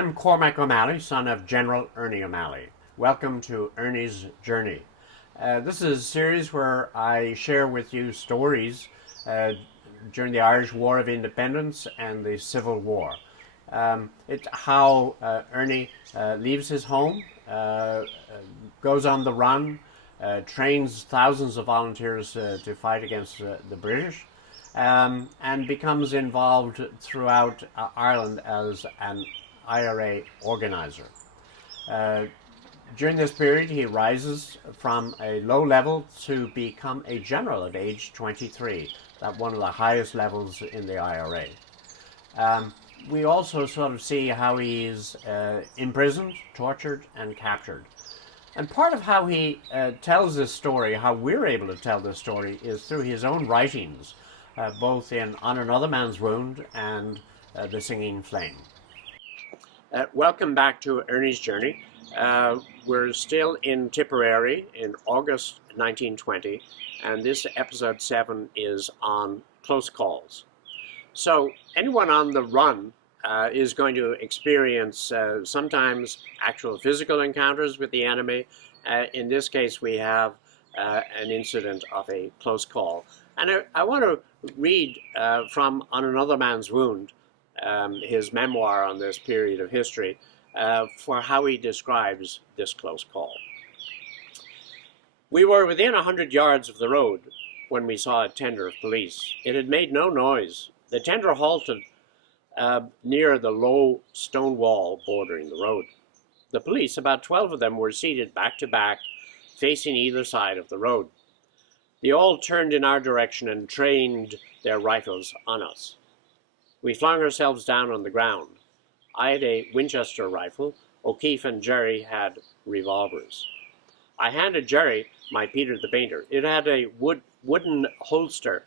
I'm Cormac O'Malley, son of General Ernie O'Malley. Welcome to Ernie's Journey. This is a series where I share with you stories during the Irish War of Independence and the Civil War. It's how Ernie leaves his home, goes on the run, trains thousands of volunteers to fight against the British, and becomes involved throughout Ireland as an IRA organizer. During this period, he rises from a low level to become a general at age 23, at one of the highest levels in the IRA. We also sort of see how he's imprisoned, tortured, and captured. And part of how he tells this story, how we're able to tell this story, is through his own writings, both in On Another Man's Wound and The Singing Flame. Welcome back to Ernie's Journey. We're still in Tipperary in August 1920, and this episode 7 is on close calls. So anyone on the run is going to experience sometimes actual physical encounters with the enemy. In this case, we have an incident of a close call. And I want to read from On Another Man's Wound, his memoir on this period of history, for how he describes this close call. We were within 100 yards of the road when we saw a tender of police. It had made no noise. The tender halted near the low stone wall bordering the road. The police, about 12 of them, were seated back to back, facing either side of the road. They all turned in our direction and trained their rifles on us. We flung ourselves down on the ground. I had a Winchester rifle. O'Keefe and Jerry had revolvers. I handed Jerry my Peter the Painter. It had a wooden holster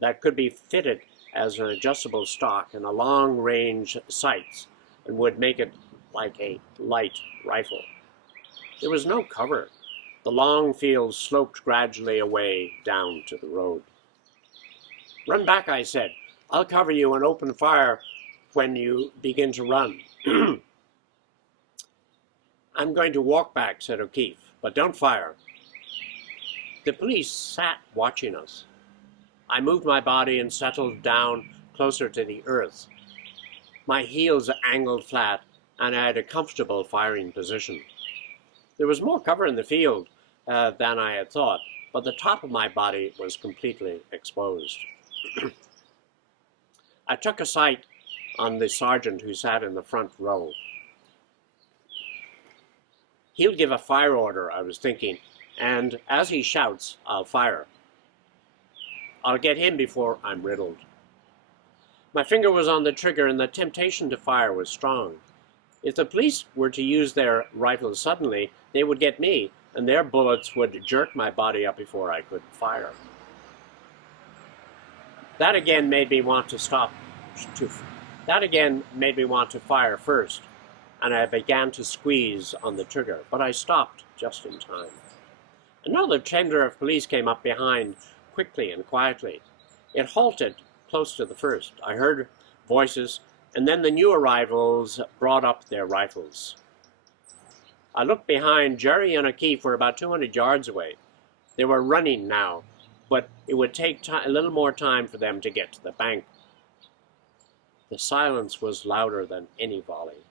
that could be fitted as an adjustable stock and a long-range sights, and would make it like a light rifle. There was no cover. The long field sloped gradually away down to the road. "Run back," I said. "I'll cover you and open fire when you begin to run." "I'm going to walk back," said O'Keefe, "but don't fire." The police sat watching us. I moved my body and settled down closer to the earth. My heels angled flat, and I had a comfortable firing position. There was more cover in the field than I had thought, but the top of my body was completely exposed. I took a sight on the sergeant who sat in the front row. He'll give a fire order, I was thinking, and as he shouts, I'll fire. I'll get him before I'm riddled. My finger was on the trigger, and the temptation to fire was strong. If the police were to use their rifles suddenly, they would get me, and their bullets would jerk my body up before I could fire. That again made me want to fire first, and I began to squeeze on the trigger, but I stopped just in time. Another tender of police came up behind, quickly and quietly. It halted close to the first. I heard voices, and then the new arrivals brought up their rifles. I looked behind. Jerry and O'Keefe were about 200 yards away. They were running now, but it would take a little more time for them to get to the bank. The silence was louder than any volley.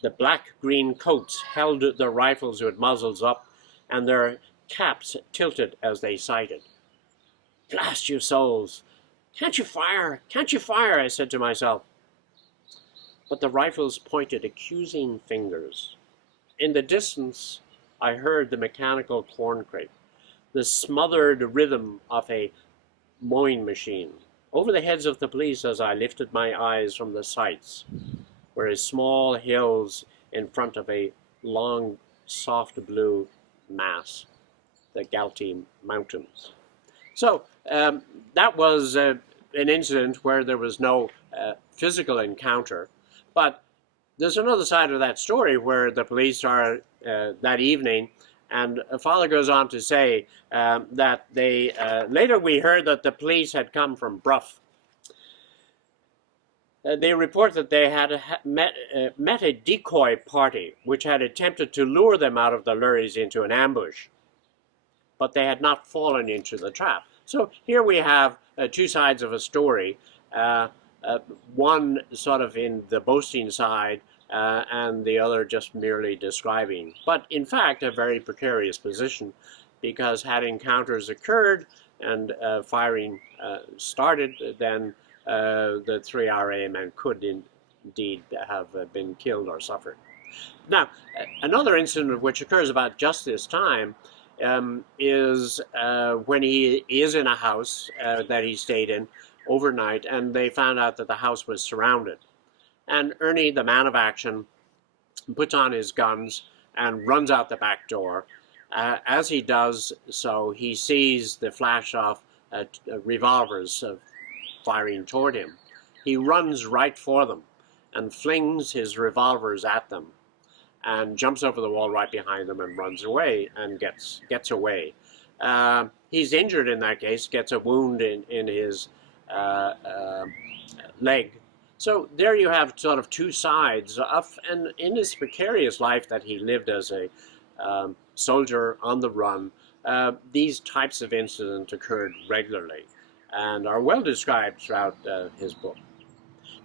The black-green coats held their rifles with muzzles up, and their caps tilted as they sighted. "Blast you souls! Can't you fire? Can't you fire?" I said to myself. But the rifles pointed accusing fingers. In the distance, I heard the mechanical corn crake, the smothered rhythm of a mowing machine. Over the heads of the police, as I lifted my eyes from the sights, were small hills in front of a long, soft blue mass, the Galtee Mountains. So that was an incident where there was no physical encounter, but there's another side of that story where the police are that evening, and Father goes on to say that they later we heard that the police had come from Bruff. They report that they had met a decoy party which had attempted to lure them out of the lurries into an ambush, but they had not fallen into the trap. So here we have two sides of a story, one sort of in the boasting side, and the other just merely describing. But in fact, a very precarious position, because had encounters occurred and firing started, then the three RA men could indeed have been killed or suffered. Now, another incident which occurs about just this time is when he is in a house that he stayed in overnight, and they found out that the house was surrounded. And Ernie, the man of action, puts on his guns and runs out the back door. As he does so, he sees the flash of revolvers firing toward him. He runs right for them and flings his revolvers at them and jumps over the wall right behind them and runs away and gets away. He's injured in that case, gets a wound in his leg. So there you have sort of two sides of, and in his precarious life that he lived as a soldier on the run, these types of incidents occurred regularly and are well described throughout his book.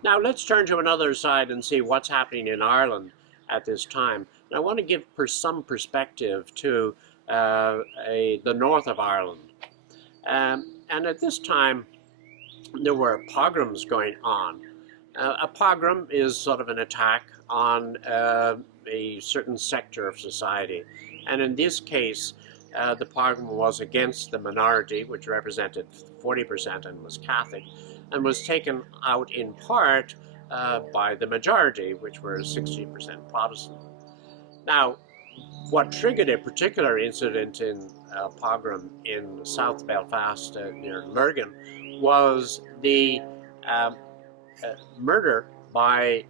Now let's turn to another side and see what's happening in Ireland at this time. And I want to give some perspective to the north of Ireland. And at this time, there were pogroms going on. A pogrom is sort of an attack on a certain sector of society. And in this case, the pogrom was against the minority, which represented 40% and was Catholic, and was taken out in part by the majority, which were 60% Protestant. Now, what triggered a particular incident in a pogrom in South Belfast near Lurgan was the murder by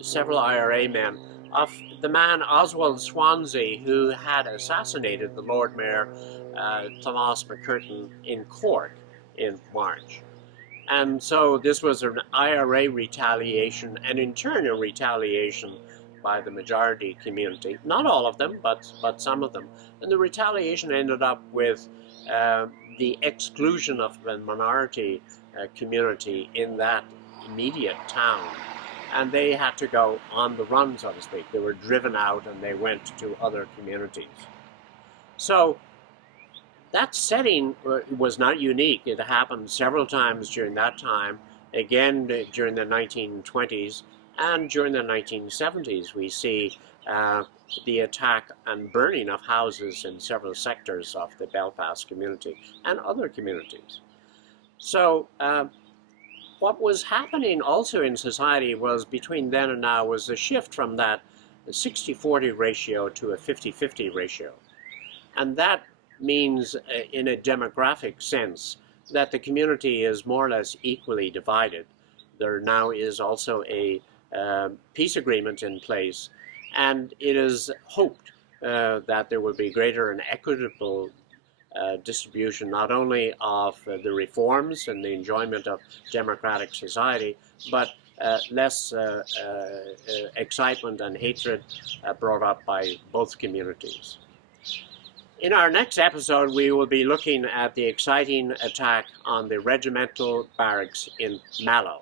several IRA men of the man Oswald Swansea, who had assassinated the Lord Mayor Thomas McCurtain in Cork in March. And so this was an IRA retaliation, and in turn a retaliation by the majority community. Not all of them, but some of them. And the retaliation ended up with the exclusion of the minority community in that immediate town. And they had to go on the run, so to speak. They were driven out and they went to other communities. So that setting was not unique. It happened several times during that time. Again, during the 1920s and during the 1970s, we see the attack and burning of houses in several sectors of the Belfast community and other communities. So what was happening also in society was, between then and now, was the shift from that 60-40 ratio to a 50-50 ratio. And that means, in a demographic sense, that the community is more or less equally divided. There now is also a peace agreement in place, and it is hoped that there will be greater and equitable distribution, not only of the reforms and the enjoyment of democratic society, but less excitement and hatred brought up by both communities. In our next episode, we will be looking at the exciting attack on the regimental barracks in Mallow.